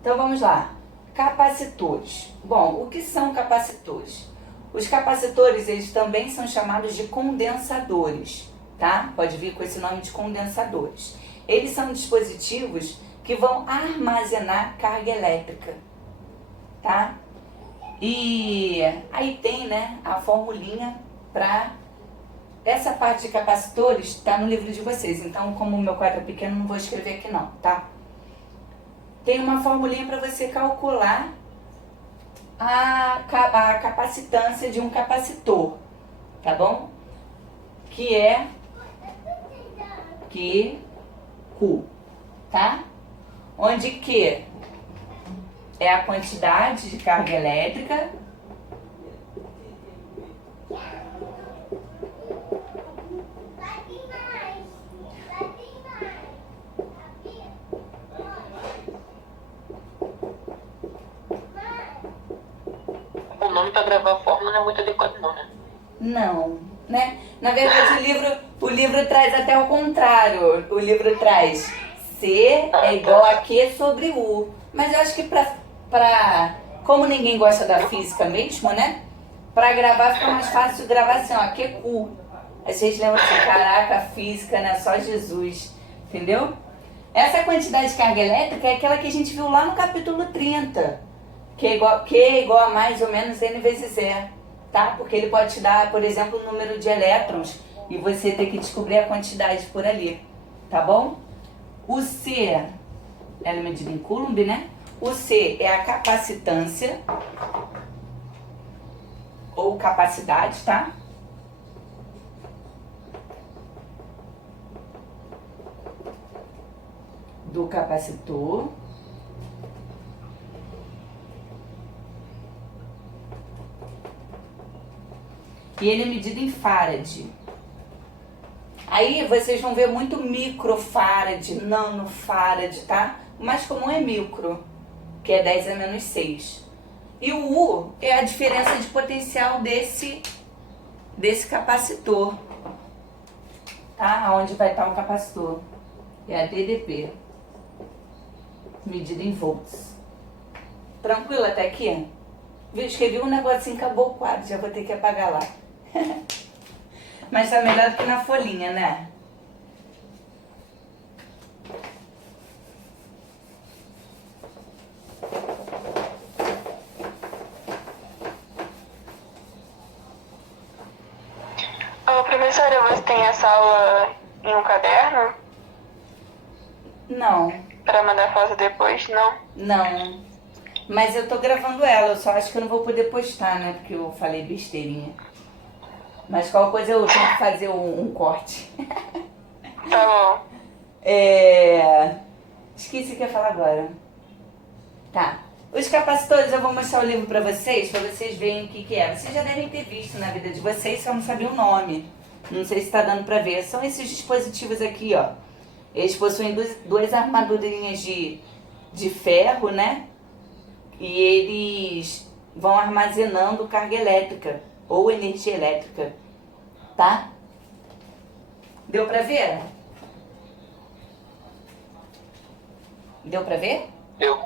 Então vamos lá. Capacitores. Bom, o que são capacitores? Os capacitores, eles também são chamados de condensadores, tá? Pode vir com esse nome de condensadores. Eles são dispositivos que vão armazenar carga elétrica, tá? E aí tem, né, a formulinha para essa parte de capacitores, está no livro de vocês. Então, como o meu quadro é pequeno, não vou escrever aqui não, tá? Tem uma formulinha para você calcular a capacitância de um capacitor, tá bom? Que é Q, tá? Onde Q é a quantidade de carga elétrica O nome para gravar a fórmula não é muito adequado não, né? não, né? Na verdade, o livro traz até o contrário. O livro traz C é igual a Q sobre U. Mas eu acho que como ninguém gosta da física mesmo, né? Para gravar fica mais fácil gravar assim, ó, QQ. Aí vocês lembram assim, caraca, física, né? Só Jesus. Entendeu? Essa quantidade de carga elétrica é aquela que a gente viu lá no capítulo 30. Q é igual a mais ou menos N vezes E, tá? Porque ele pode te dar, por exemplo, o número de elétrons e você tem que descobrir a quantidade por ali, tá bom? O C é medido em Coulomb, né? O C é a capacitância ou capacidade, tá? Do capacitor. E ele é medido em farad. Aí vocês vão ver muito microfarad, nanofarad, tá? O mais comum é micro, que é 10 a menos 6. E o U é a diferença de potencial desse capacitor, tá? Onde vai estar o capacitor. É a DDP, medida em volts. Tranquilo até aqui? Viu? Escrevi um negocinho, acabou o quadro, já vou ter que apagar lá. Mas tá melhor do que na folhinha, né? Ô, professora, você tem essa aula em um caderno? Não, Para mandar foto depois? Não? não. Mas eu tô gravando ela, eu só acho que eu não vou poder postar, né? Porque eu falei besteirinha. Mas qualquer coisa eu tenho que fazer um corte. Tá bom. Esqueci o que eu ia falar agora. Tá. Os capacitores, eu vou mostrar o livro pra vocês verem o que é. Vocês já devem ter visto na vida de vocês, só não sabia o nome. Não sei se tá dando pra ver. São esses dispositivos aqui, ó. Eles possuem duas armadurinhas de ferro, né? E eles vão armazenando carga elétrica ou energia elétrica, tá? Deu pra ver? Deu pra ver? Deu.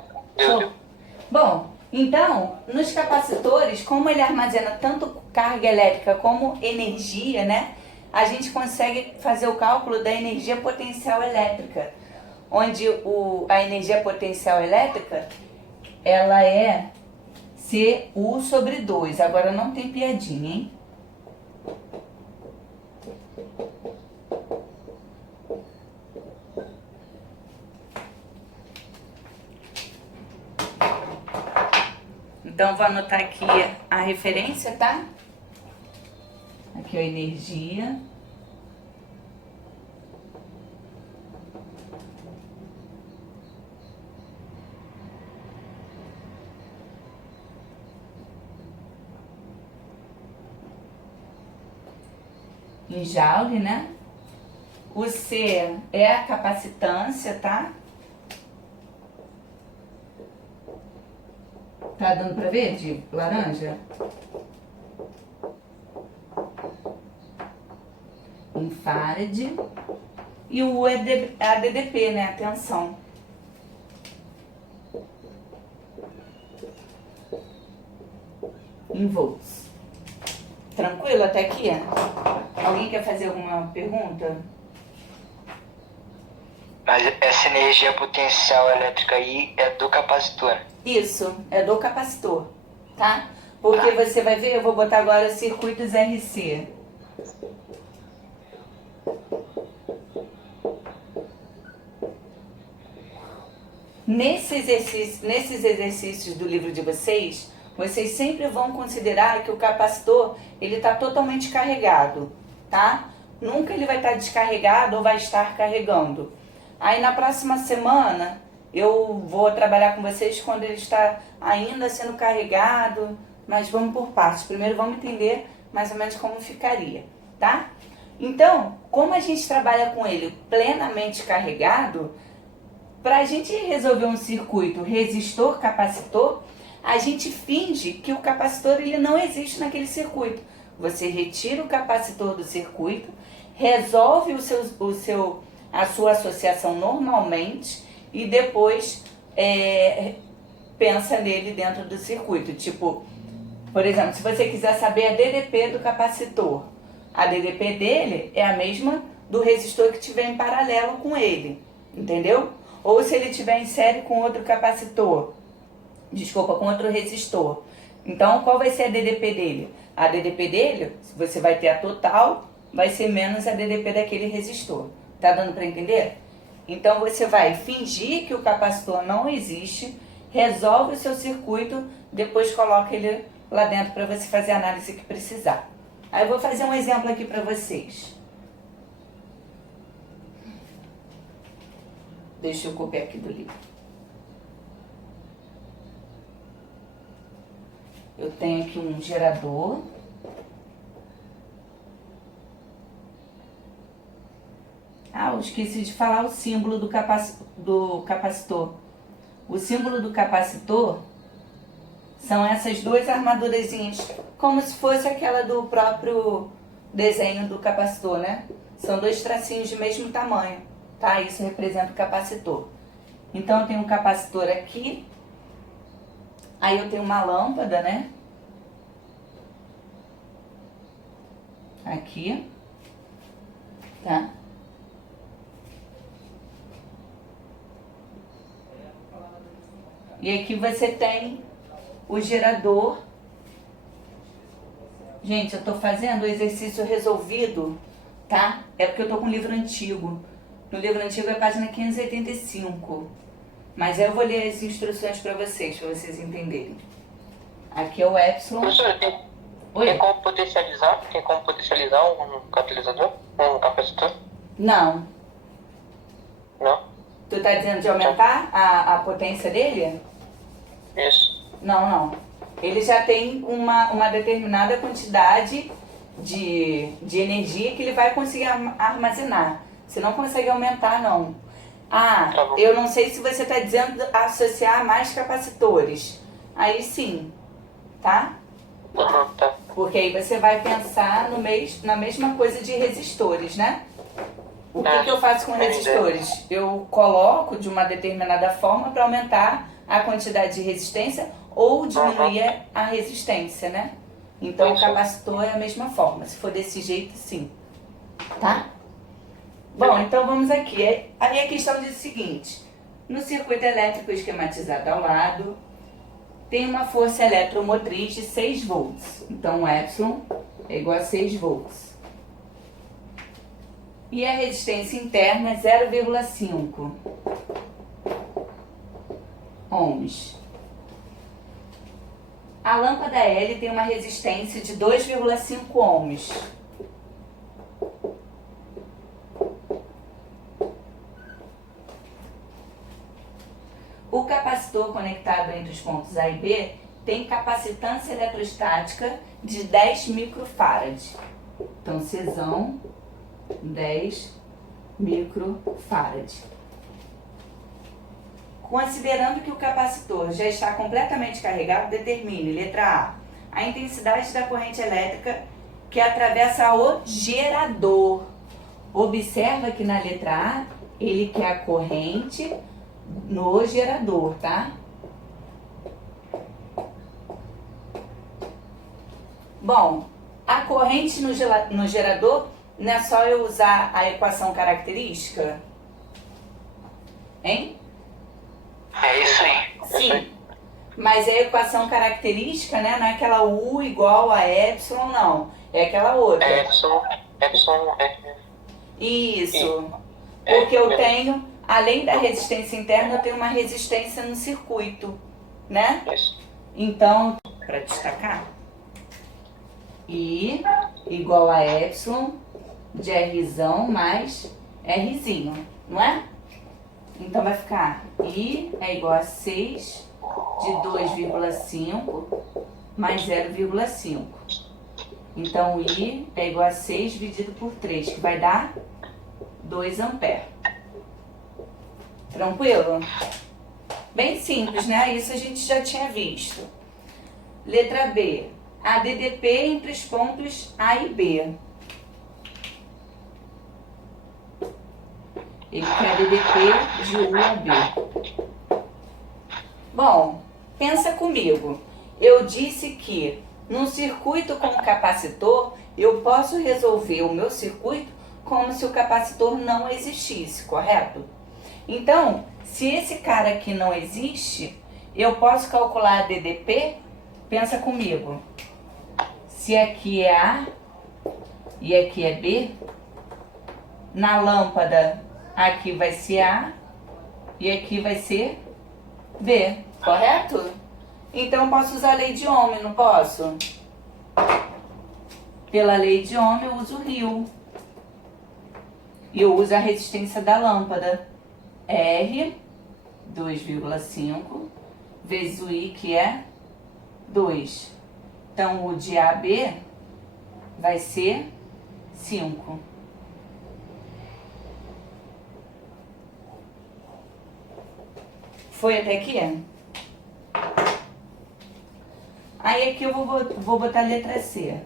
Bom, então, nos capacitores, como ele armazena tanto carga elétrica como energia, né? A gente consegue fazer o cálculo da energia potencial elétrica, onde a energia potencial elétrica, ela é CU sobre 2. Agora não tem piadinha, hein? Então, vou anotar aqui a referência, tá? Aqui, ó, energia. Em joule, né? O C é a capacitância, tá? Tá dando pra ver de laranja? Em farad. E o U é a DDP, né? A tensão. em volts. Tranquilo até aqui? Alguém quer fazer alguma pergunta? Mas essa energia potencial elétrica aí é do capacitor. Isso, é do capacitor, tá? Porque você vai ver, eu vou botar agora circuitos RC. Nesses exercícios do livro de vocês, vocês sempre vão considerar que o capacitor ele está totalmente carregado, tá? Nunca ele vai estar descarregado ou vai estar carregando. Aí na próxima semana eu vou trabalhar com vocês quando ele está ainda sendo carregado, mas vamos por partes. Primeiro vamos entender mais ou menos como ficaria, tá? Então, como a gente trabalha com ele plenamente carregado, para a gente resolver um circuito resistor-capacitor, a gente finge que o capacitor ele não existe naquele circuito. Você retira o capacitor do circuito, resolve a sua associação normalmente e depois pensa nele dentro do circuito. Tipo, por exemplo, se você quiser saber a DDP do capacitor, a DDP dele é a mesma do resistor que tiver em paralelo com ele, entendeu? Ou se ele tiver em série com outro capacitor, com outro resistor. Então, qual vai ser a DDP dele? A DDP dele, você vai ter a total, vai ser menos a DDP daquele resistor. Tá dando para entender? Então, você vai fingir que o capacitor não existe, resolve o seu circuito, depois coloca ele lá dentro para você fazer a análise que precisar. Aí eu vou fazer um exemplo aqui para vocês. Deixa eu copiar aqui do livro. Eu tenho aqui um gerador. Ah, eu esqueci de falar o símbolo do capacitor. O símbolo do capacitor são essas duas armadurazinhas, como se fosse aquela do próprio desenho do capacitor, né? São dois tracinhos de mesmo tamanho, tá? Isso representa o capacitor. Então eu tenho um capacitor aqui, aí eu tenho uma lâmpada, né? Aqui, tá? E aqui você tem o gerador. Gente, eu tô fazendo o exercício resolvido, tá? É porque eu tô com um livro antigo. No livro antigo é página 585. Mas eu vou ler as instruções para vocês entenderem. Aqui é o epsilon. Professor, Oi? tem como potencializar? Tem como potencializar um catalisador? Um capacitor? Não. Não? Tu tá dizendo de aumentar a potência dele? Isso. Não. Ele já tem uma determinada quantidade de energia que ele vai conseguir armazenar. Você não consegue aumentar, não. Ah, Tá bom. eu não sei se você está dizendo associar mais capacitores. Aí sim, tá? Tá. Porque aí você vai pensar na mesma coisa de resistores, né? O que eu faço com resistores? Eu coloco de uma determinada forma para aumentar a quantidade de resistência ou diminuir a resistência, né? Então o capacitor é a mesma forma. Se for desse jeito, sim. Tá? Bom, então vamos aqui. Aí a questão diz o seguinte. No circuito elétrico esquematizado ao lado, tem uma força eletromotriz de 6 volts. Então, o epsilon é igual a 6 volts. E a resistência interna é 0,5 ohms. A lâmpada L tem uma resistência de 2,5 ohms. O capacitor conectado entre os pontos A e B tem capacitância eletrostática de 10 microfarad. Então, Czão, 10 microfarad. Considerando que o capacitor já está completamente carregado, determine, letra A intensidade da corrente elétrica que atravessa o gerador. Observa que na letra A, ele quer a corrente no gerador, tá? Bom, a corrente no gerador, não é só eu usar a equação característica? Hein? É isso aí. Sim. Mas a equação característica, né? Não é aquela U igual a Epsilon, não. É aquela outra. É Epsilon, Isso. Porque eu tenho, além da resistência interna, eu tenho uma resistência no circuito, né? Isso. Então, para destacar, I igual a Epsilon de Rzão mais Rzinho, não é? Então vai ficar I é igual a 6 de 2,5 mais 0,5. Então I é igual a 6 dividido por 3, que vai dar 2 amperes. Tranquilo? Bem simples, né? Isso a gente já tinha visto. Letra B. A DDP entre os pontos A e B. Ele quer DDP de U a B. Bom, pensa comigo. Eu disse que num circuito com capacitor, eu posso resolver o meu circuito como se o capacitor não existisse, correto? Então, se esse cara aqui não existe, eu posso calcular a DDP? Pensa comigo. Se aqui é A e aqui é B, na lâmpada aqui vai ser A e aqui vai ser B, correto? Então eu posso usar a lei de Ohm, não posso? Pela lei de Ohm eu uso Rio. E eu uso a resistência da lâmpada. R, 2,5, vezes o I, que é 2. Então o de AB vai ser 5. Foi até aqui? Aí aqui eu vou botar a letra C.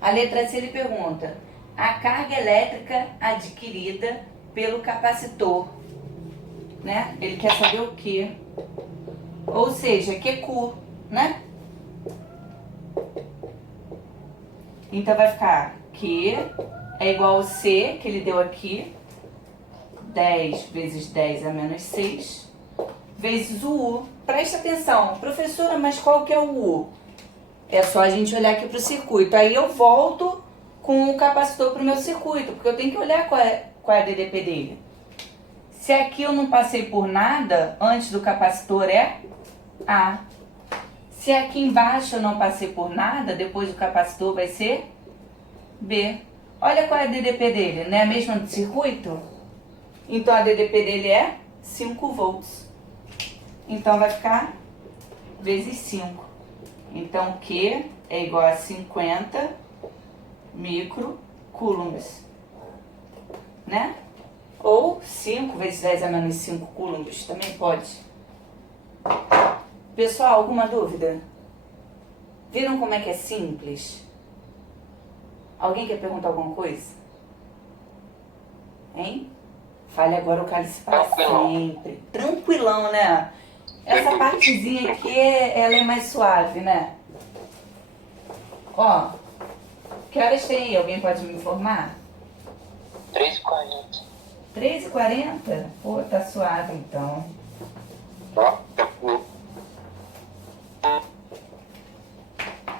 A letra C ele pergunta: a carga elétrica adquirida pelo capacitor, né? Ele quer saber o quê? Ou seja, QQ, né? Então vai ficar Q é igual ao C, que ele deu aqui, 10 vezes 10 a menos 6, vezes o U. Presta atenção, professora, mas qual que é o U? É só a gente olhar aqui para o circuito. Aí eu volto com o capacitor para o meu circuito, porque eu tenho que olhar qual é a DDP dele. Se aqui eu não passei por nada, antes do capacitor é A. Se aqui embaixo eu não passei por nada, depois do capacitor vai ser B. Olha qual é a DDP dele, não é a mesma do circuito? Então a DDP dele é 5 volts. Então vai ficar vezes 5. Então Q é igual a 50 microcoulombs, né? Ou 5 vezes 10 a menos 5 coulombs, também pode. Pessoal, alguma dúvida? Viram como é que é simples? Alguém quer perguntar alguma coisa? Hein? Fale agora o cálice para sempre. Tranquilão, né? Essa partezinha aqui, ela é mais suave, né? Ó, que horas tem aí? Alguém pode me informar? 3h40. 3h40? Pô, tá suave então.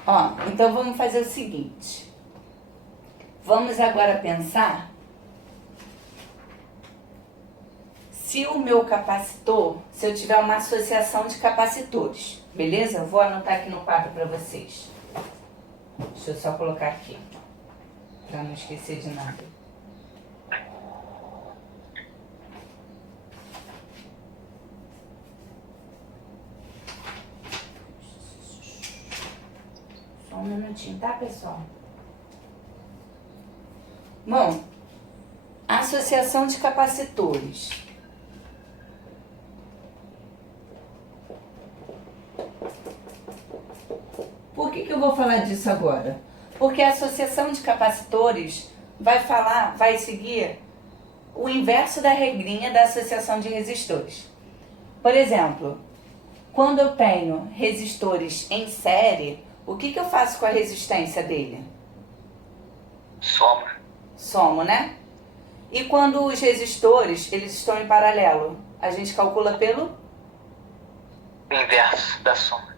Ó, então vamos fazer o seguinte. Vamos agora pensar se o meu capacitor, se eu tiver uma associação de capacitores, beleza? Vou anotar aqui no quadro para vocês. Deixa eu só colocar aqui, para não esquecer de nada. Só um minutinho, tá, pessoal? Bom, associação de capacitores. Por que eu vou falar disso agora? Porque a associação de capacitores vai seguir o inverso da regrinha da associação de resistores. Por exemplo, quando eu tenho resistores em série, o que eu faço com a resistência dele? Soma. Somo, né? E quando os resistores, eles estão em paralelo, a gente calcula pelo... Inverso da soma.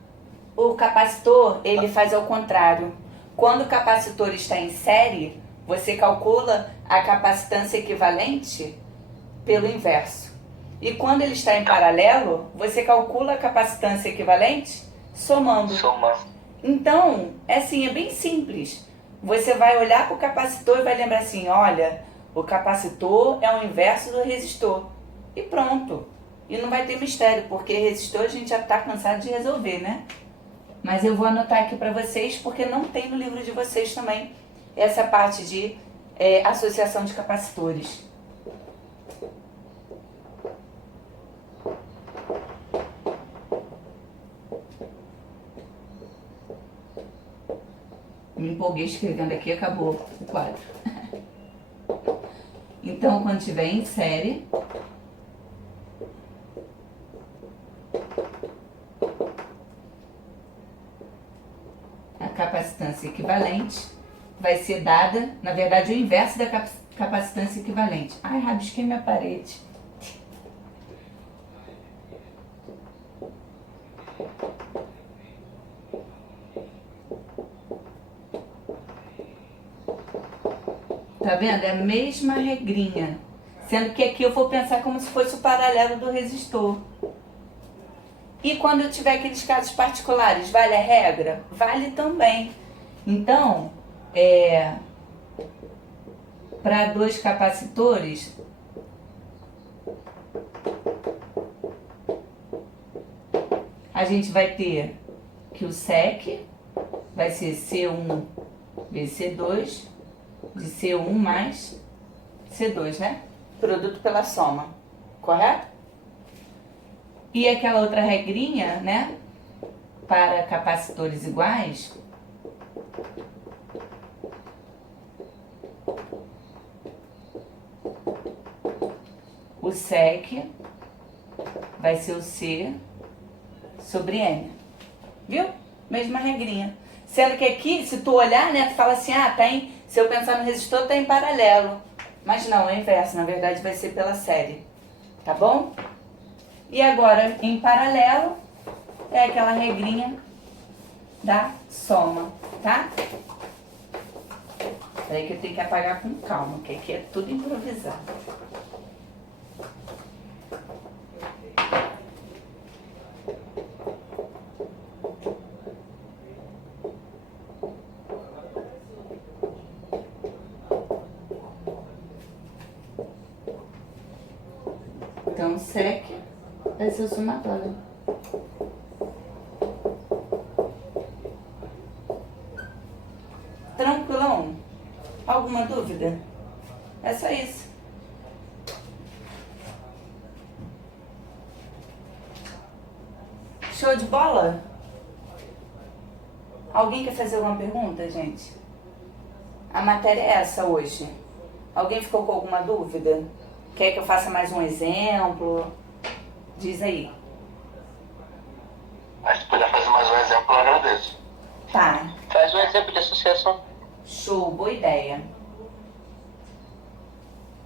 O capacitor, ele faz ao contrário. Quando o capacitor está em série, você calcula a capacitância equivalente pelo inverso. E quando ele está em paralelo, você calcula a capacitância equivalente somando. Somando. Então, assim, é bem simples. Você vai olhar para o capacitor e vai lembrar assim, olha, o capacitor é o inverso do resistor. E pronto. E não vai ter mistério, porque resistor a gente já está cansado de resolver, né? Mas eu vou anotar aqui para vocês, porque não tem no livro de vocês também essa parte de associação de capacitores. Me empolguei escrevendo aqui, acabou o quadro. Então, quando estiver em série, a capacitância equivalente vai ser dada, na verdade, o inverso da capacitância equivalente. Ai, rabisquei minha parede. Tá vendo? É a mesma regrinha. Sendo que aqui eu vou pensar como se fosse o paralelo do resistor. E quando eu tiver aqueles casos particulares, vale a regra? Vale também. Então, para dois capacitores, a gente vai ter que o SEC vai ser C1 vezes C2, de C1 mais C2, né? Produto pela soma, correto? E aquela outra regrinha, né? Para capacitores iguais, o SEC vai ser o C sobre N. Viu? Mesma regrinha. Sendo que aqui, se tu olhar, né, tu fala assim, se eu pensar no resistor, tá em paralelo. Mas não, é inverso, na verdade vai ser pela série. Tá bom? E agora, em paralelo, é aquela regrinha da soma, tá? Peraí que eu tenho que apagar com calma, que aqui é tudo improvisado. Então, SEC vai ser o somatório. Tranquilão? Alguma dúvida? É só isso. Show de bola? Alguém quer fazer alguma pergunta, gente? A matéria é essa hoje. Alguém ficou com alguma dúvida? Quer que eu faça mais um exemplo? Diz aí. Mas se puder fazer mais um exemplo, eu agradeço. Tá. Faz um exemplo de associação. Show, boa ideia.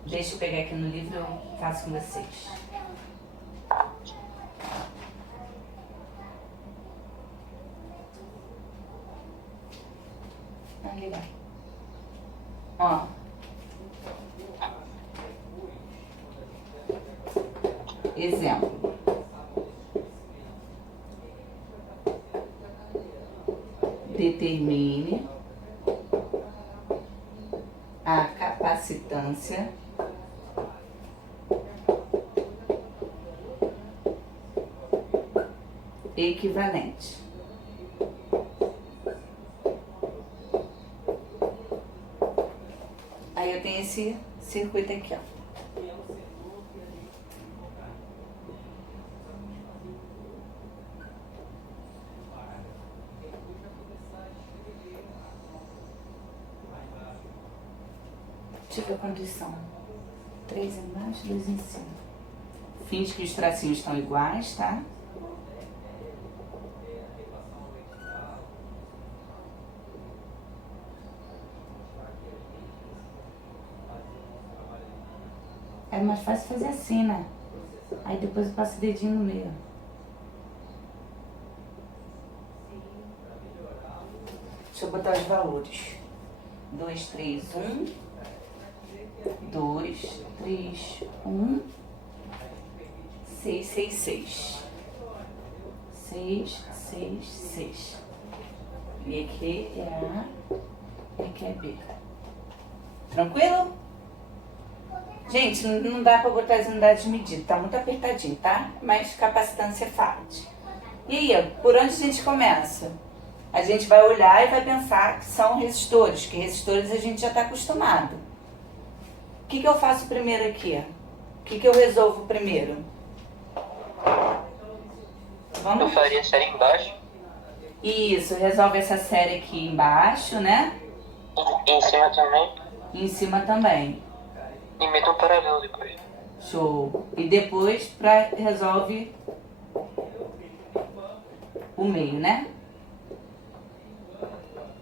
Deixa eu pegar aqui no livro e eu faço com vocês. Vamos ligar. Ó. Exemplo. Determine a capacitância equivalente. Aí eu tenho esse circuito aqui, ó. Tive a condição. 3 embaixo, 2 em cima. Finge que os tracinhos estão iguais, tá? É mais fácil fazer assim, né? Aí depois eu passo o dedinho no meio. Deixa eu botar os valores. 2, 3, 1. 2, 3, 1. 6, 6, 6. 6, 6, 6. E aqui é A, e aqui é B. Tranquilo? Gente, não dá pra botar as unidades de medida, tá muito apertadinho, tá? Mas capacitância é fácil. E aí, por onde a gente começa? A gente vai olhar e vai pensar que são resistores, que resistores a gente já está acostumado. O que eu faço primeiro aqui? O que eu resolvo primeiro? Vamos? Eu faria a série embaixo. Isso, resolve essa série aqui embaixo, né? E em cima também. E em cima também. E meto um paralelo depois. Show. E depois resolve o meio, né?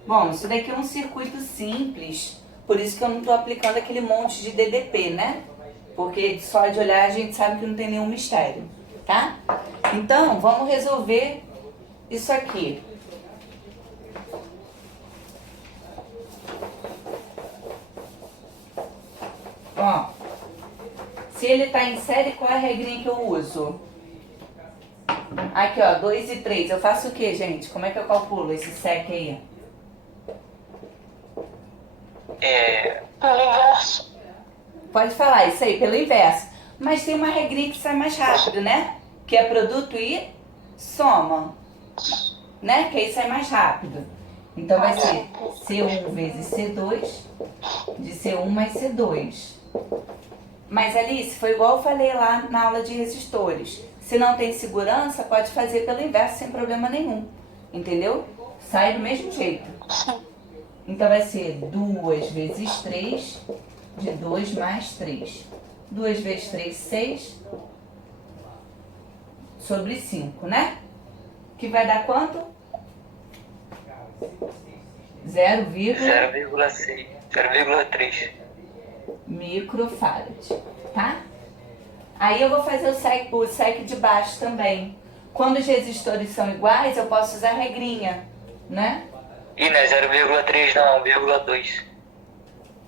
Bom, isso daqui é um circuito simples, por isso que eu não estou aplicando aquele monte de DDP, né? Porque só de olhar a gente sabe que não tem nenhum mistério, tá? Então, vamos resolver isso aqui. Ó, se ele está em série, qual é a regrinha que eu uso? Aqui, ó, 2 e 3. Eu faço o quê, gente? Como é que eu calculo esse sec aí? Pelo inverso. Pode falar isso aí, pelo inverso. Mas tem uma regrinha que sai mais rápido, né? Que é produto e soma. Né? Que aí sai mais rápido. Então vai ser C1 vezes C2 de C1 mais C2. Mas Alice, foi igual eu falei lá na aula de resistores. Se não tem segurança, pode fazer pelo inverso sem problema nenhum. Entendeu? Sai do mesmo jeito. Então vai ser 2 vezes 3 de 2 mais 3. 2 vezes 3, 6 sobre 5, né? Que vai dar quanto? 0,6. 0,3. microfarad, tá? Aí eu vou fazer o sec de baixo também. Quando os resistores são iguais, eu posso usar a regrinha, né? E não é 0,3 não, 1,2.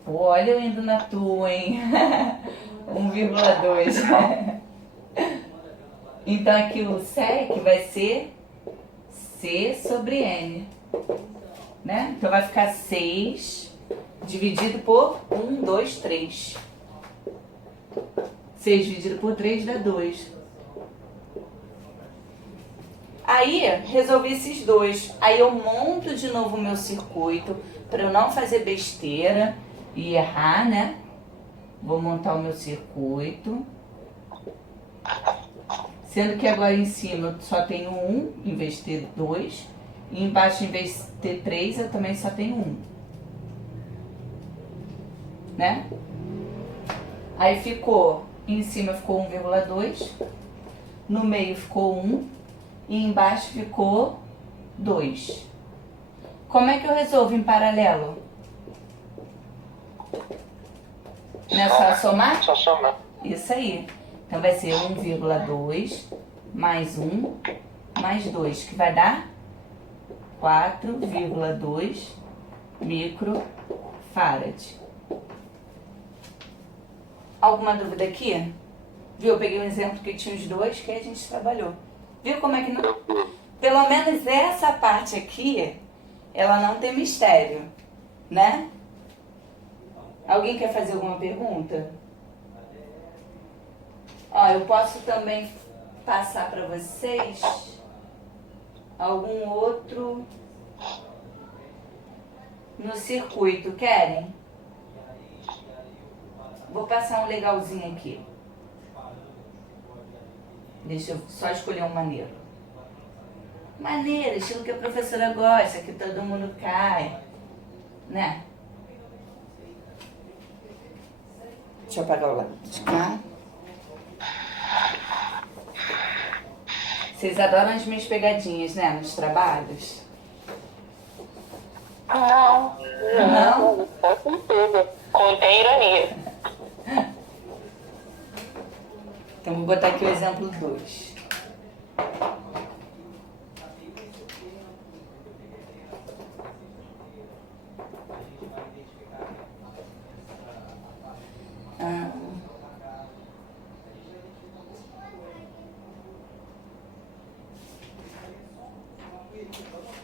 Pô, olha eu indo na tua, hein? 1,2. Então aqui o sec vai ser C sobre N, né? Então vai ficar 6 dividido por 1, 2, 3. 6 dividido por 3 dá 2. Aí, resolvi esses dois. Aí eu monto de novo o meu circuito para eu não fazer besteira e errar, né? Vou montar o meu circuito. Sendo que agora em cima eu só tenho 1 em vez de ter 2. E embaixo, em vez de ter 3, eu também só tenho 1. Né? Aí ficou, em cima ficou 1,2. No meio ficou 1. E embaixo ficou 2. Como é que eu resolvo em paralelo? Não é só somar? Só somar. Isso aí. Então vai ser 1,2 mais 1 mais 2, que vai dar 4,2 microfarad. Alguma dúvida aqui? Viu? Eu peguei um exemplo que tinha os dois que a gente trabalhou. Viu como é que não... Pelo menos essa parte aqui, ela não tem mistério, né? Alguém quer fazer alguma pergunta? Ó, eu posso também passar para vocês algum outro no circuito, querem? Vou passar um legalzinho aqui. Deixa eu só escolher um maneiro. Maneiro, estilo que a professora gosta, que todo mundo cai, né? Deixa eu apagar o lado de cá. Vocês adoram as minhas pegadinhas, né? Nos trabalhos? Não. Não? Com certeza. Contém ironia. Então, vou botar aqui o exemplo 2.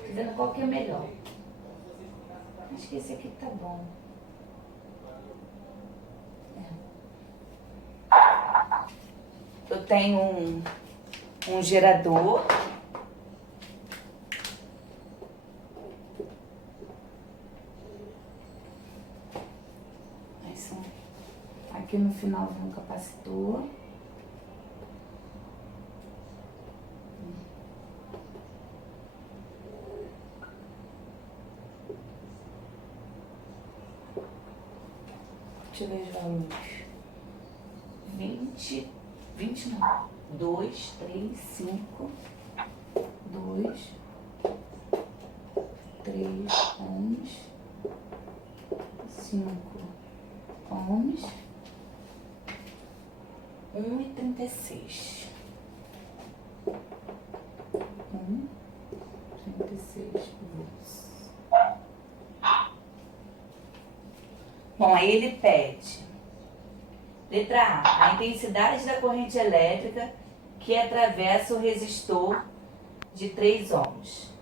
Dizendo qual que é melhor. Acho que esse aqui tá bom. Eu tenho um gerador. Aqui no final vem um capacitor. Deixa eu ver os valores. 20 não. 2, 3, 5, 2, 3 ohms, 5 ohms, 1,36. 1,36 volts. Bom, aí ele pede, letra A, a intensidade da corrente elétrica que atravessa o resistor de 3 ohms.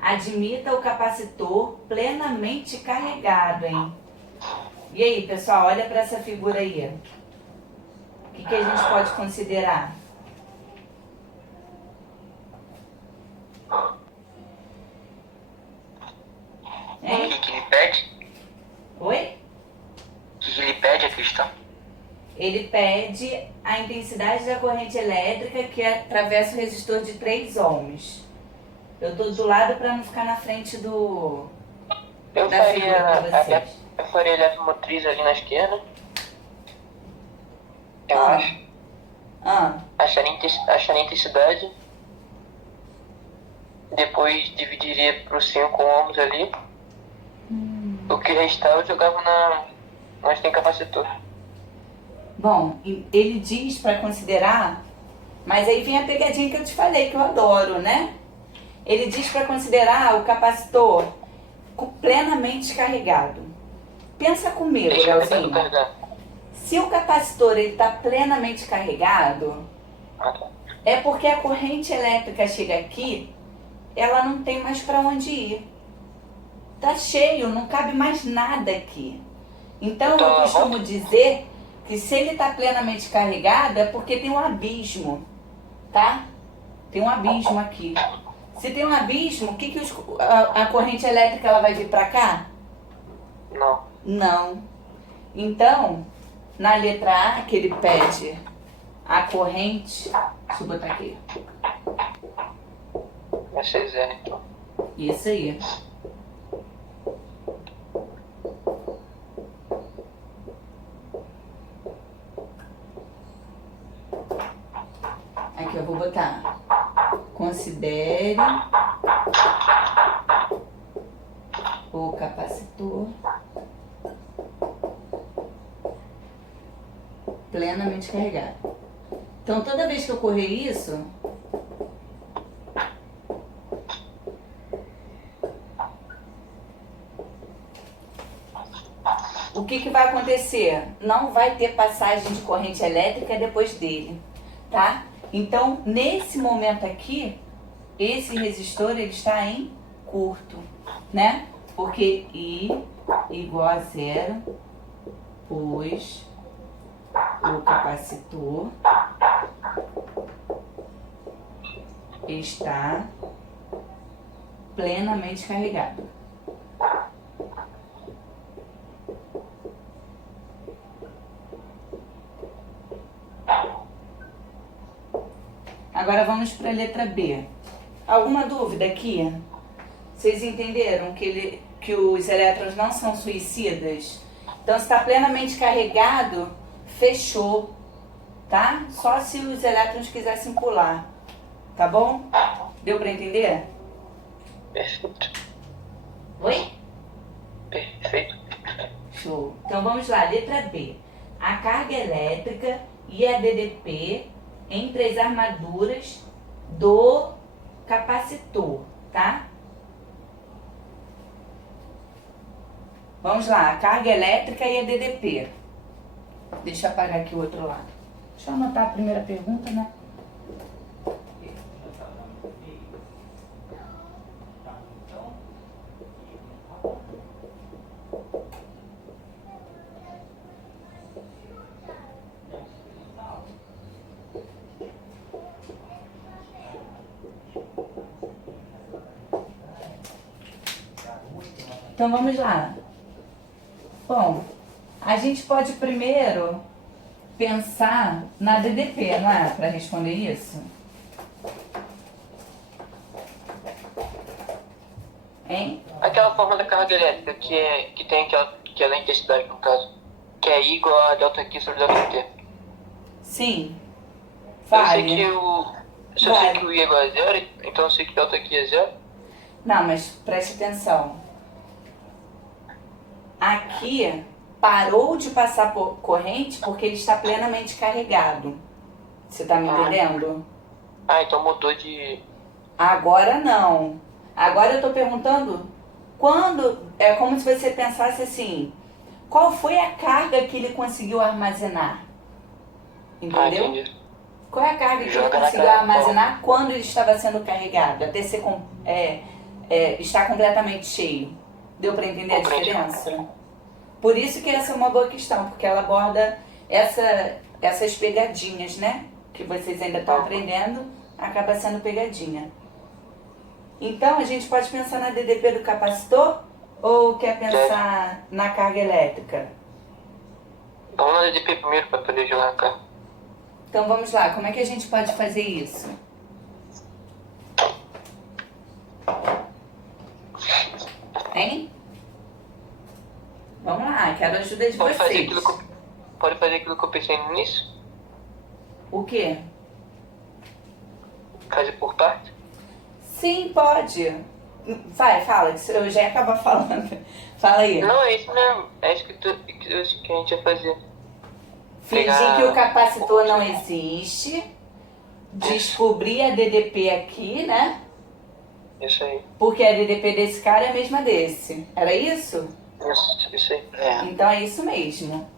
Admita o capacitor plenamente carregado, hein? E aí, pessoal, olha para essa figura aí. O que a gente pode considerar? Hein? O que ele pede? Oi? O que ele pede a questão? Ele pede a intensidade da corrente elétrica que atravessa o resistor de 3 ohms. Eu tô do lado para não ficar na frente Eu da figura para vocês. eu faria eletromotriz ali na esquerda. Eu acho. Acharia a intensidade. Depois dividiria por 5 ohms ali. O que restava eu jogava onde tem capacitor. Bom, ele diz para considerar, mas aí vem a pegadinha que eu te falei, que eu adoro, né? Ele diz para considerar o capacitor plenamente carregado. Pensa comigo, Leozinho. Se o capacitor está plenamente carregado, é porque a corrente elétrica chega aqui, ela não tem mais para onde ir. Tá cheio, não cabe mais nada aqui. Então eu costumo dizer que se ele está plenamente carregado é porque tem um abismo, tá? Tem um abismo aqui. Se tem um abismo, a corrente elétrica ela vai vir para cá? Não. Não. Então, na letra A, que ele pede a corrente, deixa eu botar aqui. Vai ser 0, então. Isso aí. Aqui eu vou botar. Considere o capacitor plenamente carregado. Então, toda vez que eu correr isso, o que vai acontecer? Não vai ter passagem de corrente elétrica depois dele, tá? Então, nesse momento aqui, esse resistor ele está em curto, né? Porque I igual a 0, pois o capacitor está plenamente carregado. Agora vamos para a letra B. Alguma dúvida aqui? Vocês entenderam que os elétrons não são suicidas? Então, se está plenamente carregado, fechou, tá? Só se os elétrons quisessem pular, tá bom? Deu para entender? Perfeito. Oi? Perfeito. Show. Então, vamos lá, letra B. a carga elétrica e a DDP entre as armaduras do capacitor, tá? Vamos lá, a carga elétrica e a DDP. Deixa eu apagar aqui o outro lado. Deixa eu anotar a primeira pergunta, né? Então vamos lá. Bom, a gente pode primeiro pensar na DDP, não é? Para responder isso. Hein? Aquela forma da carga elétrica que tem aquela intensidade, no caso, que é I igual a delta Q sobre delta T. Sim. Eu Vale. sei que se eu sei que o I é igual a zero, então eu sei que delta Q é zero. Não, mas preste atenção. Aqui parou de passar por corrente porque ele está plenamente carregado. Você tá me entendendo? Ah, então mudou de... Agora não. Agora eu tô perguntando quando. É como se você pensasse assim: qual foi a carga que ele conseguiu armazenar? Entendeu? entendi. Qual é a carga que ele Joga na conseguiu cara, armazenar quando ele estava sendo carregado? Até ser estar completamente cheio. Deu para entender a Compreendi. diferença? Por isso que essa é uma boa questão, porque ela aborda essas pegadinhas, né? Que vocês ainda estão aprendendo, acaba sendo pegadinha. Então, a gente pode pensar na DDP do capacitor ou quer pensar na carga elétrica? Vamos na DDP primeiro para poder jogar na carga. Então, vamos lá. Como é que a gente pode fazer isso? Hein? Vamos lá, quero a ajuda de Pode fazer vocês. aquilo que eu pensei no início? O quê? Fazer por parte? Sim, pode. Vai, fala, que eu já ia acabar falando. Fala aí. Não, é isso mesmo. É isso que a gente ia fazer. Fingir que o capacitor não existe. Descobrir a DDP aqui, né? Isso aí. Porque a DDP desse cara é a mesma desse. Era isso? Isso aí. Então é isso mesmo.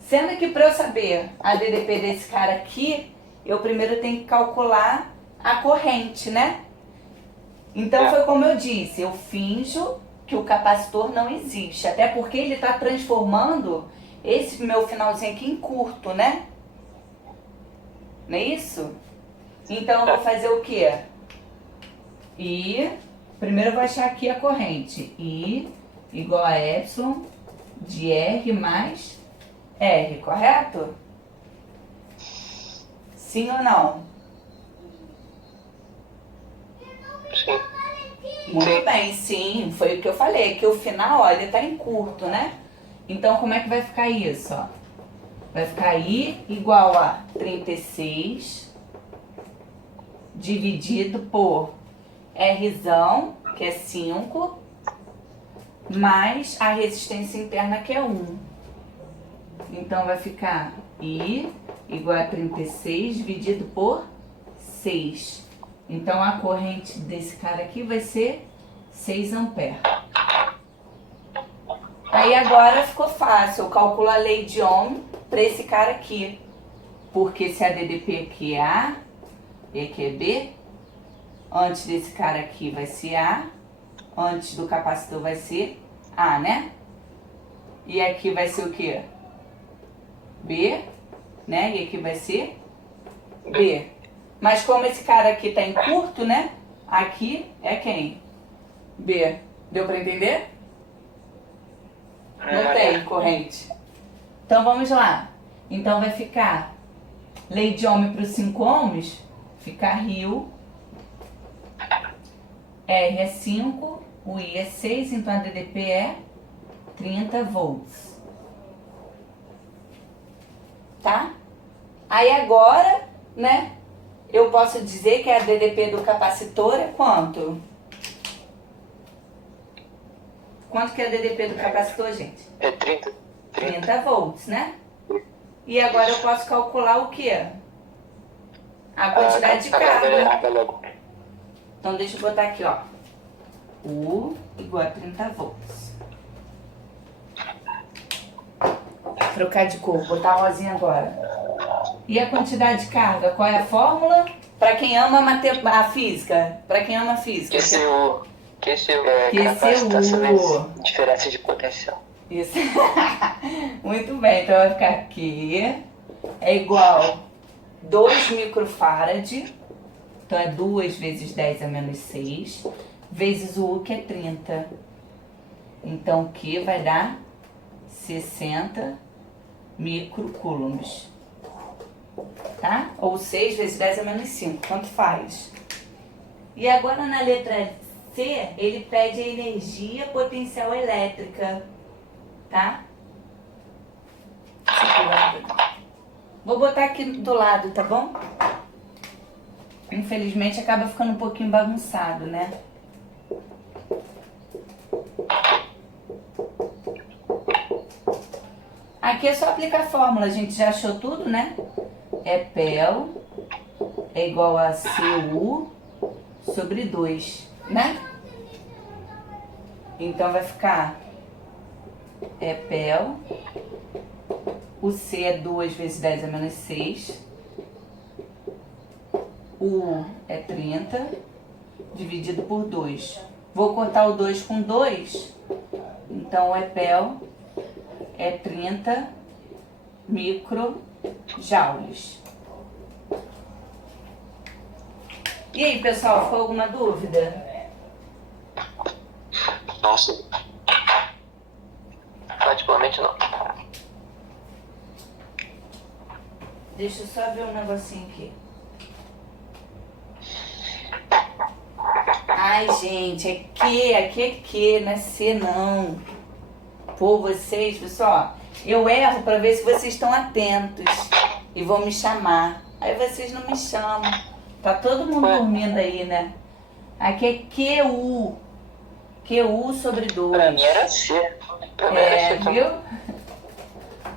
Sendo que para eu saber a DDP desse cara aqui, eu primeiro tenho que calcular a corrente, né? Então foi como eu disse, eu finjo que o capacitor não existe. Até porque ele está transformando esse meu finalzinho aqui em curto, né? Não é isso? Então eu vou fazer o quê? Primeiro eu vou achar aqui a corrente. I igual a Y de R mais R, correto? Sim ou não? Sim. Muito bem, sim, foi o que eu falei, que o final, ó, ele tá em curto, né? Então, como é que vai ficar isso, ó? Vai ficar I igual a 36 dividido por Rzão, que é 5, mais a resistência interna, que é 1. Então, vai ficar I igual a 36 dividido por 6. Então, a corrente desse cara aqui vai ser 6 amperes. Aí, agora ficou fácil. Eu calculo a lei de Ohm para esse cara aqui. Porque se a DDP aqui é A, e aqui é B, antes desse cara aqui vai ser A, antes do capacitor vai ser A, né? E aqui vai ser o quê? B, né? E aqui vai ser B. Mas como esse cara aqui tá em curto, né? Aqui é quem? B. Deu pra entender? Não tem corrente. Então vamos lá. Então vai ficar lei de Ohm para os 5 ohms, fica Rio. R é 5, o I é 6, então a DDP é 30 volts. Tá? Aí agora, né? Eu posso dizer que a DDP do capacitor é quanto? Quanto que é a DDP do capacitor, gente? É 30. 30 volts, né? E agora eu posso calcular o quê? A quantidade de carga. Então deixa eu botar aqui, ó. U igual a 30 volts. Trocar de cor, botar a rosinha agora. E a quantidade de carga? Qual é a fórmula? Para quem ama a física. Para quem ama a física. QCU é capacitação vezes diferença de potencial. Isso. Muito bem, então vai ficar aqui. É igual 2 microfarad. Então é 2 vezes 10 a menos 6. Vezes o U, que é 30. Então o que vai dar? 60 microcoulombs. Tá? Ou 6 vezes 10 a menos 5. Tanto faz. E agora na letra C, ele pede a energia potencial elétrica. Tá? Vou botar aqui do lado, tá bom? Infelizmente acaba ficando um pouquinho bagunçado, né? Aqui é só aplicar a fórmula, a gente já achou tudo, né? PEL é igual a CU sobre 2, né? Então vai ficar PEL, o C é 2 vezes 10 a menos 6, o U é 30, dividido por 2. Vou cortar o 2 com 2, então o PEL é 30 microjoules. E aí, pessoal, ficou alguma dúvida? Nossa. Particularmente não. Deixa eu só ver um negocinho aqui. Ai, gente, aqui é que, não é C não. Por vocês, pessoal, eu erro pra ver se vocês estão atentos e vão me chamar. Aí vocês não me chamam. Tá todo mundo dormindo aí, né? Aqui é QU. QU sobre 2. Pra mim era C. Viu?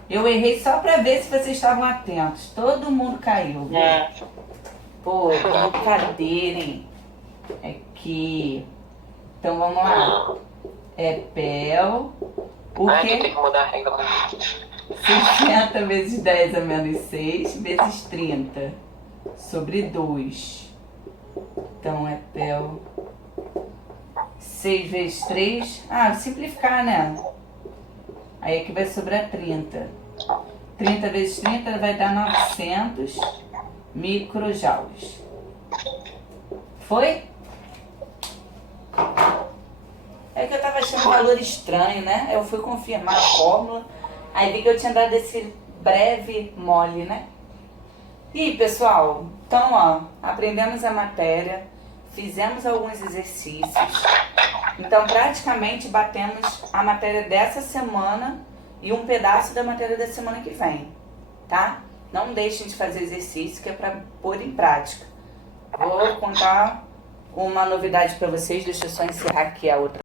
Eu errei só pra ver se vocês estavam atentos. Todo mundo caiu, viu? Pô, brincadeira, hein? Aqui. Então vamos lá. PEL. O Tem que? que mudar a regra. 60 vezes 10 a menos 6 vezes 30 sobre 2. Então PEL 6 vezes 3. Simplificar, né? Aí aqui vai sobrar 30. 30 vezes 30 vai dar 900 microjoules. Foi? É que eu tava achando um valor estranho, né? Eu fui confirmar a fórmula, aí vi que eu tinha dado esse breve mole, né? E pessoal, então ó, aprendemos a matéria, fizemos alguns exercícios, então praticamente batemos a matéria dessa semana e um pedaço da matéria da semana que vem, tá? Não deixem de fazer exercício, que é para pôr em prática. Vou contar uma novidade para vocês, deixa eu só encerrar aqui a outra.